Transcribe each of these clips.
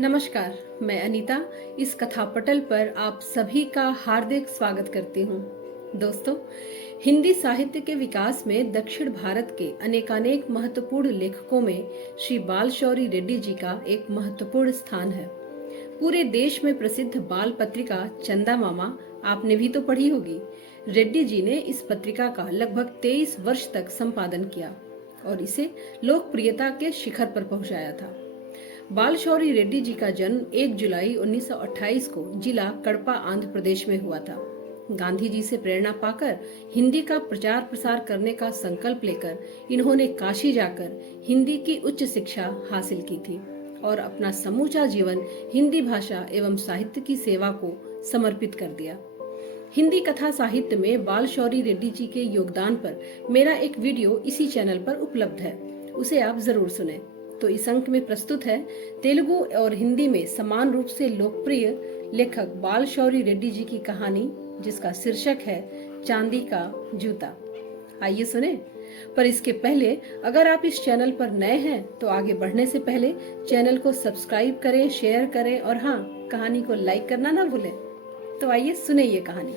नमस्कार, मैं अनीता इस कथा पटल पर आप सभी का हार्दिक स्वागत करती हूँ। दोस्तों, हिंदी साहित्य के विकास में दक्षिण भारत के अनेकानेक महत्वपूर्ण लेखकों में श्री बाल शौरी रेड्डी जी का एक महत्वपूर्ण स्थान है। पूरे देश में प्रसिद्ध बाल पत्रिका चंदा मामा आपने भी तो पढ़ी होगी। रेड्डी जी ने इस पत्रिका का लगभग 23 वर्ष तक संपादन किया और इसे लोकप्रियता के शिखर पर पहुंचाया था। बाल शौरी रेड्डी जी का जन्म 1 जुलाई 1928 को जिला कड़पा आंध्र प्रदेश में हुआ था। गांधी जी से प्रेरणा पाकर हिंदी का प्रचार प्रसार करने का संकल्प लेकर इन्होंने काशी जाकर हिंदी की उच्च शिक्षा हासिल की थी और अपना समूचा जीवन हिंदी भाषा एवं साहित्य की सेवा को समर्पित कर दिया। हिंदी कथा साहित्य में बाल शौरी रेड्डी जी के योगदान पर मेरा एक वीडियो इसी चैनल पर उपलब्ध है, उसे आप जरूर सुनें। तो इस अंक में प्रस्तुत है तेलुगु और हिंदी में समान रूप से लोकप्रिय लेखक बाल शौरी रेड्डी जी की कहानी, जिसका शीर्षक है चांदी का जूता। आइए सुने। पर इसके पहले अगर आप इस चैनल पर नए हैं तो आगे बढ़ने से पहले चैनल को सब्सक्राइब करें, शेयर करें और हाँ, कहानी को लाइक करना ना भूलें। तो आइए सुने ये कहानी।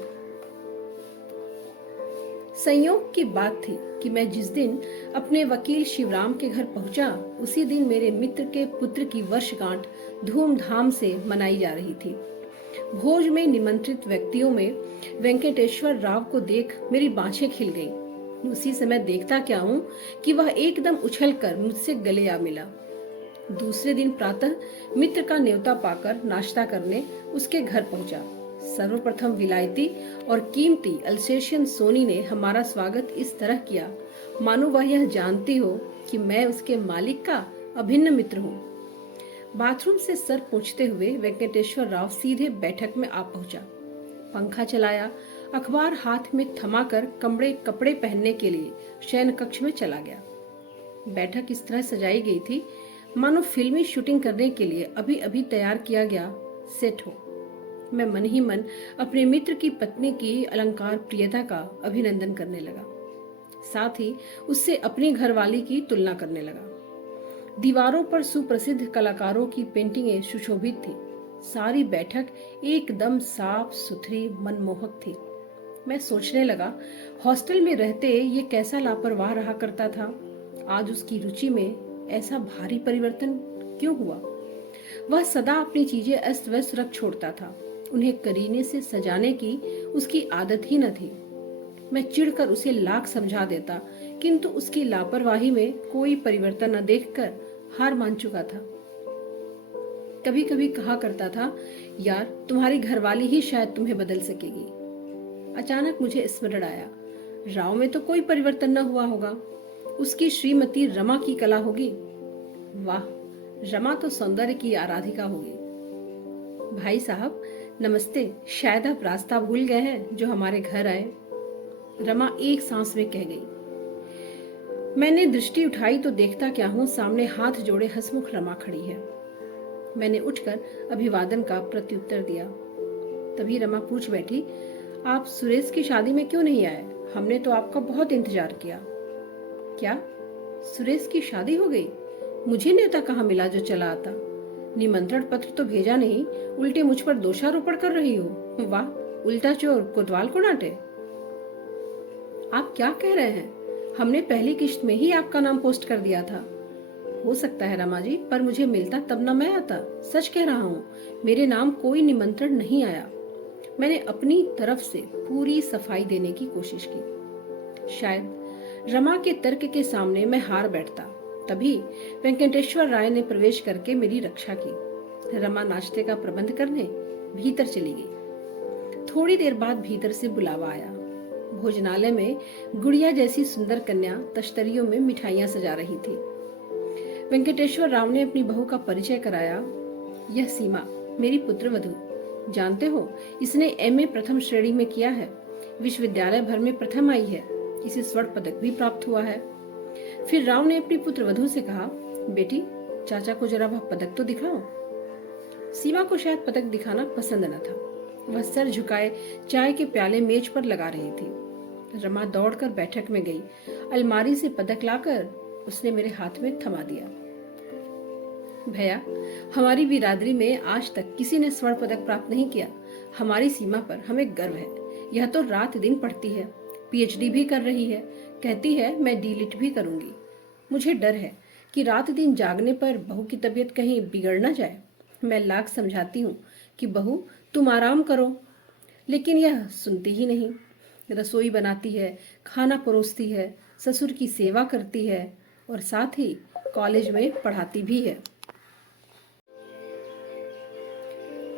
संयोग की बात थी कि मैं जिस दिन अपने वकील शिवराम के घर पहुंचा, उसी दिन मेरे मित्र के पुत्र की वर्षगांठ धूमधाम से मनाई जा रही थी। भोज में निमंत्रित व्यक्तियों में वेंकटेश्वर राव को देख मेरी बाँछें खिल गईं। उसी समय देखता क्या हूँ कि वह एकदम उछलकर मुझसे गले आ मिला। दूसरे दिन प्रातः मित्र का न्योता पाकर नाश्ता करने उसके घर पहुंचा। सर्वप्रथम विलायती और कीमती अल्सेशियन सोनी ने हमारा स्वागत इस तरह किया मानो वह यह जानती हो कि मैं उसके मालिक का अभिन्न मित्र हूँ। बाथरूम से सर पोंछते हुए वेंकटेश्वर राव सीधे बैठक में आ पहुंचा। पंखा चलाया, अखबार हाथ में थमाकर कपड़े पहनने के लिए शयन कक्ष में चला गया। बैठक इस तरह सजाई गई थी मानो फिल्मी शूटिंग करने के लिए अभी अभी तैयार किया गया सेट हो। मैं मन ही मन अपने मित्र की पत्नी की अलंकार प्रियता का अभिनंदन करने लगा, साथ ही उससे अपनी घरवाली की तुलना करने लगा। दीवारों पर सुप्रसिद्ध कलाकारों की पेंटिंगें सुशोभित थी। सारी बैठक एकदम साफ सुथरी मनमोहक थी। मैं सोचने लगा, हॉस्टल में रहते ये कैसा लापरवाह रहा करता था, आज उसकी रुचि में ऐसा भारी परिवर्तन क्यों हुआ। वह सदा अपनी चीजें अस्त व्यस्त रख छोड़ता था, उन्हें करीने से सजाने की उसकी आदत ही न थी। मैं चिढ़कर उसे लाख समझा देता, किंतु उसकी लापरवाही में कोई परिवर्तन न देखकर हार मान चुका था। कभी कभी कहा करता था, यार तुम्हारी घरवाली ही शायद तुम्हें बदल सकेगी। अचानक मुझे स्मरण आया, राव में तो कोई परिवर्तन न हुआ होगा, उसकी श्रीमती रमा की कला होगी। वाह, रमा तो सौंदर्य की आराधिका होगी। भाई साहब नमस्ते, शायद आप रास्ता भूल गए हैं जो हमारे घर आए, रमा एक सांस में कह गई। मैंने दृष्टि उठाई तो देखता क्या हूँ, सामने हाथ जोड़े हंसमुख रमा खड़ी है। मैंने उठकर अभिवादन का प्रत्युत्तर दिया। तभी रमा पूछ बैठी, आप सुरेश की शादी में क्यों नहीं आए? हमने तो आपका बहुत इंतजार किया। क्या सुरेश की शादी हो गई? मुझे न्योता कहाँ मिला जो चला आता? निमंत्रण पत्र तो भेजा नहीं, उल्टे मुझ पर दोषारोपण कर रही हो। वाह, उल्टा चोर कोतवाल को डांटे। आप क्या कह रहे हैं? हमने पहली किश्त में ही आपका नाम पोस्ट कर दिया था। हो सकता है रमा जी, पर मुझे मिलता तब न मैं आता। सच कह रहा हूँ, मेरे नाम कोई निमंत्रण नहीं आया। मैंने अपनी तरफ से पूरी सफाई देने की कोशिश की। शायद रमा के तर्क के सामने मैं हार बैठता। तभी वेंकटेश्वर राय ने प्रवेश करके मेरी रक्षा की। रमा नाश्ते का प्रबंध करने भीतर चली गई। थोड़ी देर बाद भीतर से बुलावा आया। भोजनालय में गुड़िया जैसी सुंदर कन्या तश्तरियों में मिठाइयां सजा रही थी। वेंकटेश्वर राव ने अपनी बहू का परिचय कराया। यह सीमा, मेरी पुत्रवधू। जानते हो, इसने एमए प्रथम श्रेणी में किया है, विश्वविद्यालय भर में प्रथम आई है, इसे स्वर्ण पदक भी प्राप्त हुआ है। फिर राव ने अपनी पुत्रवधू से कहा, बेटी चाचा को जरा वह पदक तो दिखाओ। सीमा को शायद पदक दिखाना पसंद न था। वह सर झुकाए चाय के प्याले मेज पर लगा रही थी। रमा दौड़कर बैठक में गई। अलमारी से पदक लाकर उसने मेरे हाथ में थमा दिया। भैया, हमारी बिरादरी में आज तक किसी ने स्वर्ण पदक प्राप्त नहीं किया। हमारी सीमा पर हमें गर्व है। यह तो रात दिन पढ़ती है, पीएचडी भी कर रही है, कहती है मैं डीलिट भी करूंगी। मुझे डर है कि रात दिन जागने पर बहू की तबीयत कहीं बिगड़ न जाए। मैं लाख समझाती हूँ कि बहू तुम आराम करो, लेकिन यह सुनती ही नहीं। रसोई बनाती है, खाना परोसती है, ससुर की सेवा करती है और साथ ही कॉलेज में पढ़ाती भी है।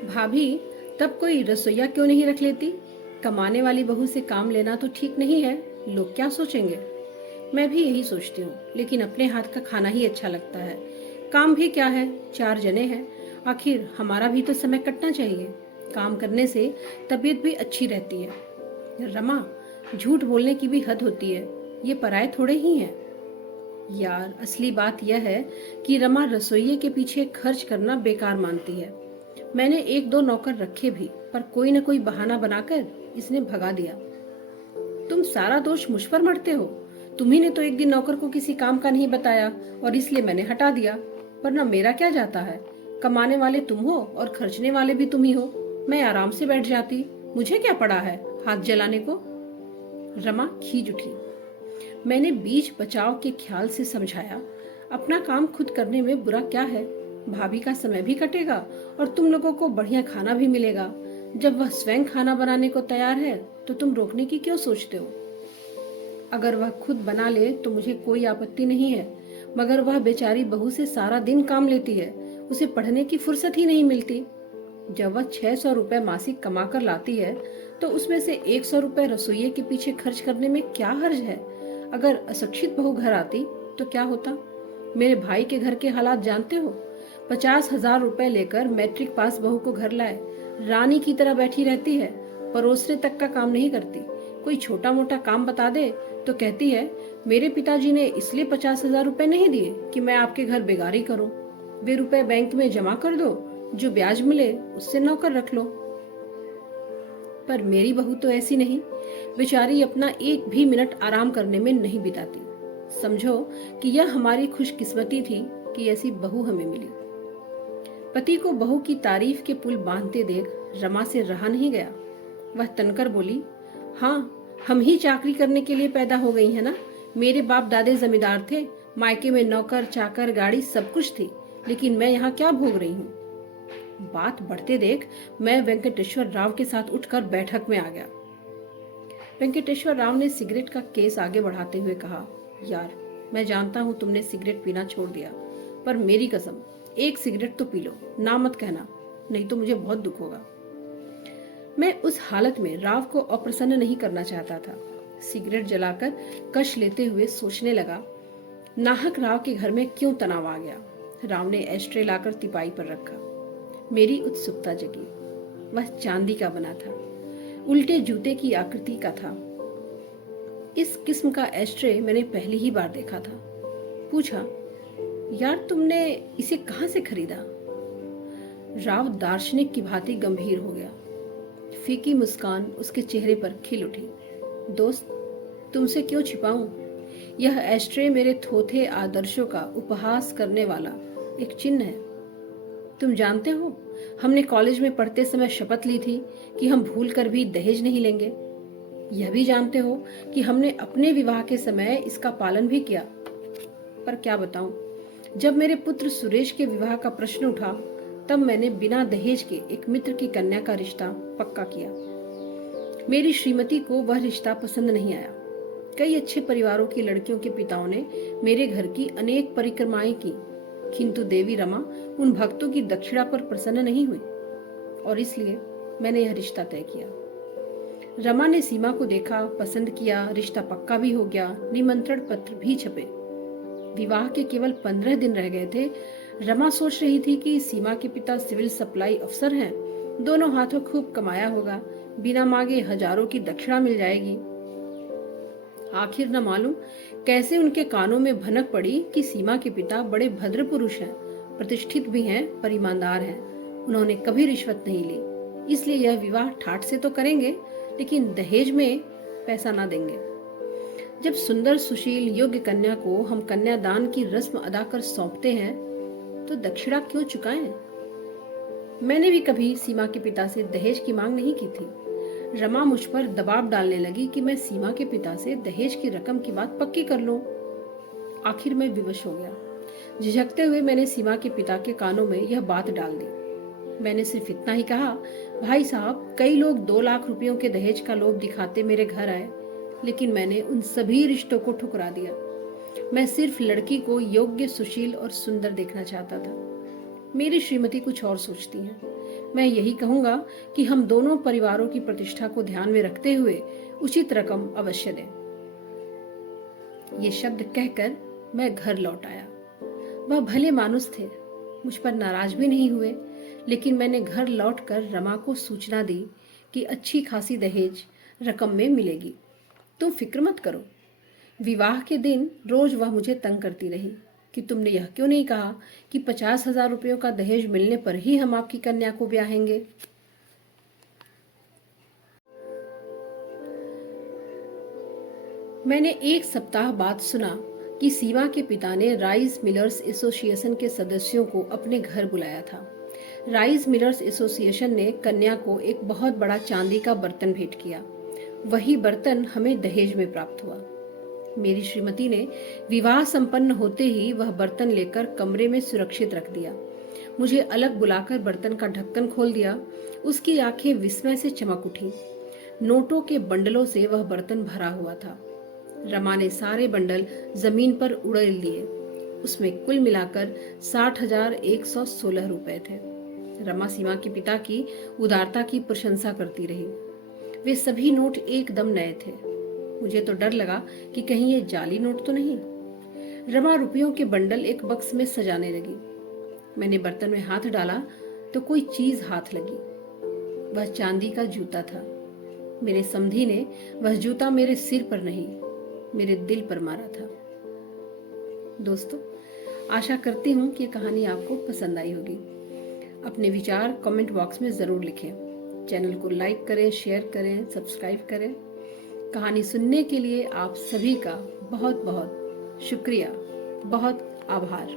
भाभी, तब कोई रसोइया क्यों नहीं रख लेती? कमाने वाली बहू से काम लेना तो ठीक नहीं है, लोग क्या सोचेंगे? मैं भी यही सोचती हूँ, लेकिन अपने हाथ का खाना ही अच्छा लगता है। काम भी क्या है, 4 जने हैं, आखिर हमारा भी तो समय कटना चाहिए। काम करने से तबीयत भी अच्छी रहती है। रमा, झूठ बोलने की भी हद होती है, ये पराये थोड़े ही हैं। यार, असली बात यह है कि रमा रसोइये के पीछे खर्च करना बेकार मानती है। मैंने 1-2 नौकर रखे भी, पर कोई न कोई बहाना बनाकर इसने भगा दिया। तुम सारा दोष मुझ पर मढ़ते हो। तुम्ही ने तो एक दिन नौकर को किसी काम का नहीं बताया और इसलिए मैंने हटा दिया, वरना मेरा क्या जाता है? कमाने वाले तुम हो और खर्चने वाले भी तुम ही हो। मैं आराम से बैठ जाती, मुझे क्या पड़ा है हाथ जलाने को? रमा खींच उठी। मैंने बीच बचाव के ख्याल से समझाया, अपना काम खुद करने में बुरा क्या है? भाभी का समय भी कटेगा और तुम लोगों को बढ़िया खाना भी मिलेगा। जब वह स्वयं खाना बनाने को तैयार है तो तुम रोकने की क्यों सोचते हो? अगर वह खुद बना ले तो मुझे कोई आपत्ति नहीं है, मगर वह बेचारी बहू से सारा दिन काम लेती है, उसे पढ़ने की फुर्सत ही नहीं मिलती। जब वह 600 रुपए मासिक कमा कर लाती है तो उसमें से 100 रुपए रसोइये के पीछे खर्च करने में क्या हर्ज है? अगर अशिक्षित बहू घर आती तो क्या होता? मेरे भाई के घर के हालात जानते हो। 50,000 रुपए लेकर मैट्रिक पास बहू को घर लाए, रानी की तरह बैठी रहती है, परोसने तक का काम नहीं करती। कोई छोटा मोटा काम बता दे तो कहती है मेरे पिताजी ने इसलिए 50,000 रुपए नहीं दिए कि मैं आपके घर बेगारी करूं। वे रुपए बैंक में जमा कर दो, जो ब्याज मिले उससे नौकर रख लो। पर मेरी बहू तो ऐसी नहीं, बेचारी अपना एक भी मिनट आराम करने में नहीं बिताती। समझो कि यह हमारी खुशकिस्मती थी कि ऐसी बहू हमें मिली। पति को बहू की तारीफ के पुल बांधते देख रमा से रहा नहीं गया। वह तनकर बोली, हाँ, हम ही चाकरी करने के लिए पैदा हो गई है ना। मेरे बाप दादे जमींदार थे, मायके में नौकर चाकर गाड़ी सब कुछ थी, लेकिन मैं यहाँ क्या भोग रही हूँ? बात बढ़ते देख मैं वेंकटेश्वर राव के साथ उठकर बैठक में आ गया। वेंकटेश्वर राव ने सिगरेट का केस आगे बढ़ाते हुए कहा, यार, मैं जानता हूँ तुमने सिगरेट पीना छोड़ दिया, पर मेरी कसम, एक सिगरेट तो पी लो, ना मत कहना, नहीं तो मुझे बहुत दुख होगा। मैं उस हालत में राव को अप्रसन्न नहीं करना चाहता था। सिगरेट जलाकर कश लेते हुए सोचने लगा, नाहक राव के घर में क्यों तनाव आ गया। राव ने एस्ट्रे लाकर तिपाई पर रखा। मेरी उत्सुकता जगी। वह चांदी का बना था, उल्टे जूते की आकृति का था। इस किस्म का एस्ट्रे मैंने पहली ही बार देखा था। पूछा, यार, तुमने इसे कहां से खरीदा? राव दार्शनिक की भांति गंभीर हो गया। फीकी मुस्कान उसके चेहरे पर खिल उठी। दोस्त, तुमसे क्यों छिपाऊं? यह एस्ट्रे मेरे थोथे आदर्शों का उपहास करने वाला एक चिन्ह है। तुम जानते हो, हमने कॉलेज में पढ़ते समय शपथ ली थी कि हम भूल कर भी दहेज नहीं लेंगे। यह भी जानते हो कि हमने अपने विवाह के समय इसका पालन भी किया। पर क्या बताऊं, जब मेरे पुत्र सुरेश के विवाह का प्रश्न उठा, तब मैंने बिना दहेज के एक मित्र की कन्या का रिश्ता पक्का किया। मेरी श्रीमती को वह रिश्ता पसंद नहीं आया। कई अच्छे परिवारों की लड़कियों के पिताओं ने मेरे घर की अनेक परिक्रमाएं की, किंतु देवी रमा उन भक्तों की दक्षिणा पर प्रसन्न नहीं हुई और इसलिए मैंने यह रिश्ता तय किया। रमा ने सीमा को देखा, पसंद किया, रिश्ता पक्का भी हो गया, निमंत्रण पत्र भी छपे। विवाह के केवल 15 दिन रह गए थे। रमा सोच रही थी कि सीमा के पिता सिविल सप्लाई अफसर हैं, दोनों हाथों खूब कमाया होगा, बिना मांगे हजारों की दक्षिणा मिल जाएगी। आखिर न मालूम कैसे उनके कानों में भनक पड़ी कि सीमा के पिता बड़े भद्र पुरुष हैं, प्रतिष्ठित भी हैं, पर ईमानदार हैं। उन्होंने कभी रिश्वत नहीं ली, इसलिए यह विवाह ठाट से तो करेंगे, लेकिन दहेज में पैसा ना देंगे। जब सुंदर सुशील योग्य कन्या को हम कन्यादान की रस्म अदा कर सौंपते हैं, तो दक्षिणा क्यों चुकाएं? मैंने भी कभी सीमा के पिता से दहेज की मांग नहीं की थी। रमा मुझ पर दबाव डालने लगी कि मैं सीमा के पिता से दहेज की रकम की बात पक्की कर लूं। आखिर मैं विवश हो गया। झिझकते हुए मैंने सीमा के पिता के कानों में यह बात डाल दी। मैंने सिर्फ इतना ही कहा, भाई साहब, कई लोग 2 लाख रुपयों के दहेज का लोभ दिखाते मेरे घर आए, लेकिन मैंने उन सभी रिश्तों को ठुकरा दिया। मैं सिर्फ लड़की को योग्य, सुशील और सुंदर देखना चाहता था। मेरी श्रीमती कुछ और सोचती हैं। मैं यही कहूंगा कि हम दोनों परिवारों की प्रतिष्ठा को ध्यान में रखते हुए उचित रकम अवश्य दें। ये शब्द कहकर मैं घर लौट आया। वह भले मानुस थे, मुझ पर नाराज भी नहीं हुए, लेकिन मैंने घर लौटकर रमा को सूचना दी कि अच्छी खासी दहेज रकम में मिलेगी। तुम फिक्र मत करो। विवाह के दिन रोज वह मुझे तंग करती रही कि तुमने यह क्यों नहीं कहा कि 50,000 रुपयों का दहेज मिलने पर ही हम आपकी कन्या को ब्याहेंगे। मैंने 1 सप्ताह बाद सुना कि सीमा के पिता ने राइस मिलर्स एसोसिएशन के सदस्यों को अपने घर बुलाया था। राइस मिलर्स एसोसिएशन ने कन्या को एक बहुत बड़ा चांदी का बर्तन भेंट किया। वही बर्तन हमें दहेज में प्राप्त हुआ। मेरी श्रीमती ने विवाह संपन्न होते ही वह बर्तन लेकर कमरे में सुरक्षित रख दिया। मुझे अलग बुलाकर बर्तन का ढक्कन खोल दिया। उसकी आंखें विस्मय से चमक उठी। नोटों के बंडलों से वह बर्तन भरा हुआ था। रमा ने सारे बंडल जमीन पर उड़ेल दिए। उसमें कुल मिलाकर 60,116 रुपए थे। रमा सीमा के पिता की उदारता की प्रशंसा करती रही। वे सभी नोट एकदम नए थे। मुझे तो डर लगा कि कहीं ये जाली नोट तो नहीं। रमा रुपयों के बंडल एक बक्स में सजाने लगी। मैंने बर्तन में हाथ डाला तो कोई चीज हाथ लगी। वह चांदी का जूता था। मेरे समधी ने वह जूता मेरे सिर पर नहीं, मेरे दिल पर मारा था। दोस्तों, आशा करती हूँ कि कहानी आपको पसंद आई होगी। अपने विचार कमेंट बॉक्स में जरूर लिखें। चैनल को लाइक करें, शेयर करें, सब्सक्राइब करें। कहानी सुनने के लिए आप सभी का बहुत बहुत शुक्रिया, बहुत आभार।